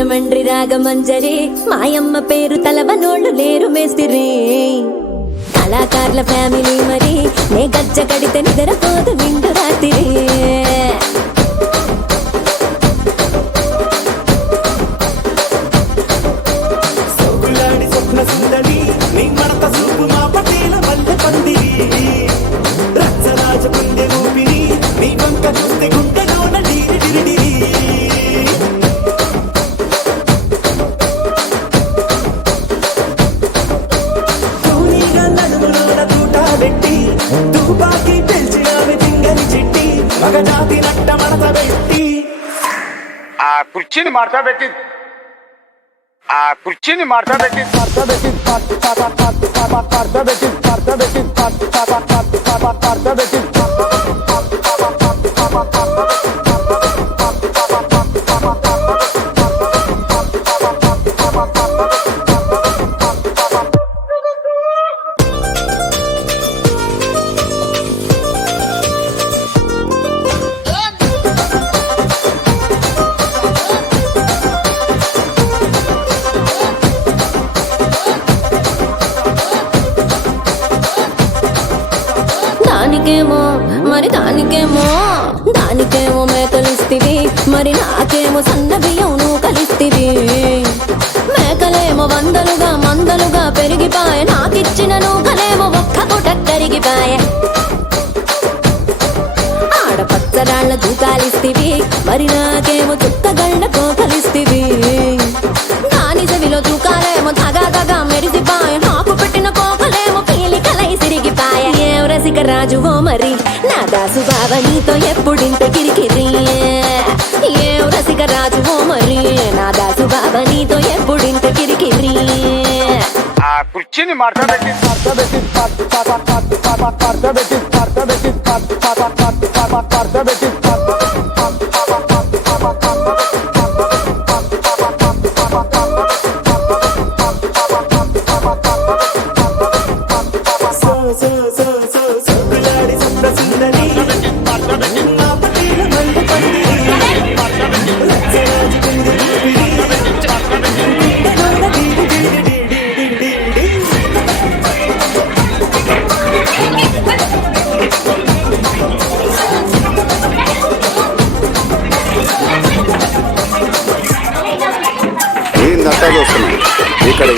రాజమండ్రి రాగమంజరి మాయమ్మ పేరు తలవనోళ్ళు లేరు మేస్తిరి కళాకారుల ఫ్యామిలీ మరి నే గజ్జ కడితే నిద్రపోదు నిండు రాత్రి కుర్చీని మార్చబెట్టి దానికేమో మేకలిస్తివి మరి నాకేమో సన్న బియ్యం నువ్వు కలిస్తివి మేకలేమో మందలుగా పెరిగిపాయ నాకిచ్చిన నూకలేమో ఒక్క పూట కరిగిపాయ ఆడపచ్చరాళ్ల దూకాలిస్తివి మరి నాకేమో చుక్కగళ్ళ కోకలిస్తివి దాని చెవిలో దూకాలేమో దగా మెరిసిపాయ నాకు పెట్టిన కోకలేమో పీలికలై సిరిగిపాయ ఏం రసిక రాజువో మరి నా దాసు బావ నీతో ఎప్పుడింత కిరికిరి ఏం రసిక రాజువో మరి నా దాసు బావ నీతో ఎప్పుడింత కిరికిరి కుర్చీని మార్చబెట్టి ఇక్కడ